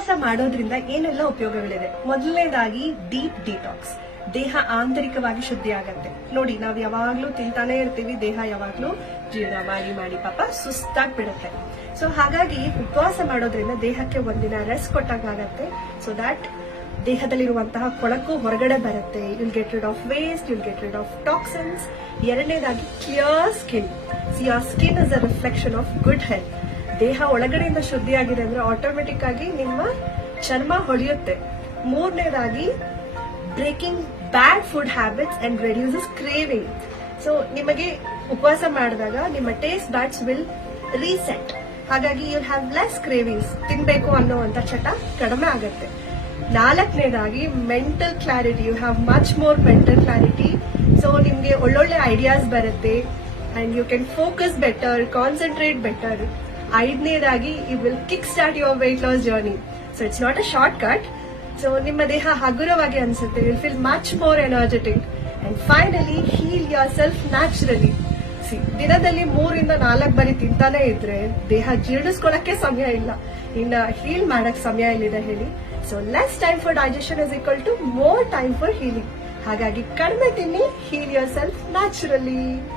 ಉಪವಾಸ ಮಾಡೋದ್ರಿಂದ ಏನೆಲ್ಲ ಉಪಯೋಗಗಳಿದೆ? ಮೊದಲನೇದಾಗಿ ಡೀಪ್ ಡಿಟಾಕ್ಸ್. ದೇಹ ಆಂತರಿಕವಾಗಿ ಶುದ್ಧಿ ಆಗತ್ತೆ. ನೋಡಿ, ನಾವ್ ಯಾವಾಗ್ಲೂ ತಿಂತಾನೆ ಇರ್ತೀವಿ, ದೇಹ ಯಾವಾಗ್ಲೂ ಜೀರ್ಣ ಮಾಡಿ ಮಾಡಿ ಪಾಪ ಸುಸ್ತಾಗಿ ಬಿಡುತ್ತೆ. ಸೊ ಹಾಗಾಗಿ ಉಪವಾಸ ಮಾಡೋದ್ರಿಂದ ದೇಹಕ್ಕೆ ಒಂದಿನ ರೆಸ್ಟ್ ಕೊಟ್ಟಾಗತ್ತೆ. ಸೊ ದಟ್ ದೇಹದಲ್ಲಿರುವಂತಹ ಕೊಳಕು ಹೊರಗಡೆ ಬರುತ್ತೆ. You'll get rid of waste, you'll get rid of toxins. ಎರಡನೇದಾಗಿ clear skin. Your skin is a reflection of good health. ದೇಹ ಒಳಗಡೆಯಿಂದ ಶುದ್ಧಿಯಾಗಿದೆ ಅಂದ್ರೆ ಆಟೋಮೆಟಿಕ್ ಆಗಿ ನಿಮ್ಮ ಚರ್ಮ ಹೊಳೆಯುತ್ತೆ. ಮೂರನೇದಾಗಿ breaking bad food habits and reduces craving. So ನಿಮಗೆ ಉಪವಾಸ ಮಾಡಿದಾಗ ನಿಮ್ಮ ಟೇಸ್ಟ್ ಬ್ಯಾಡ್ಸ್ ವಿಲ್ ರೀಸೆಟ್. ಹಾಗಾಗಿ ಯು ಹ್ಯಾವ್ ಲೆಸ್ ಕ್ರೇವಿಂಗ್ಸ್. ತಿನ್ಬೇಕು ಅನ್ನೋವಂತ ಚಟ ಕಡಿಮೆ ಆಗುತ್ತೆ. ನಾಲ್ಕನೇದಾಗಿ mental clarity. You have much more mental clarity. So ನಿಮ್ಗೆ ಒಳ್ಳೊಳ್ಳೆ ಐಡಿಯಾಸ್ ಬರುತ್ತೆ and you can focus better, concentrate better. ಐದನೇದಾಗಿ you will kick start your weight loss journey. So it's not a short cut. So ನಿಮ್ಮ ದೇಹ ಹಗುರವಾಗಿ ಅನ್ಸುತ್ತೆ. Will feel much more energetic. And finally heal yourself naturally. ದಿನದಲ್ಲಿ 3 ಇಂದ 4 ಬಾರಿ ತಿಂತಾನೆ ಇದ್ರೆ ದೇಹ ಜೀರ್ಣಿಸ್ಕೊಳಕ್ಕೆ ಸಮಯ ಇಲ್ಲ, ಇನ್ನ ಹೀಲ್ ಮಾಡಕ್ ಸಮಯ ಎಲ್ಲಿದೆ ಹೇಳಿ? So less time for digestion is equal to more time for healing. ಹಾಗಾಗಿ ಕಡಿಮೆ ತಿನ್ನಿ, ಹೀಲ್ ಯುವರ್ ಸೆಲ್ಫ್ ನ್ಯಾಚುರಲಿ.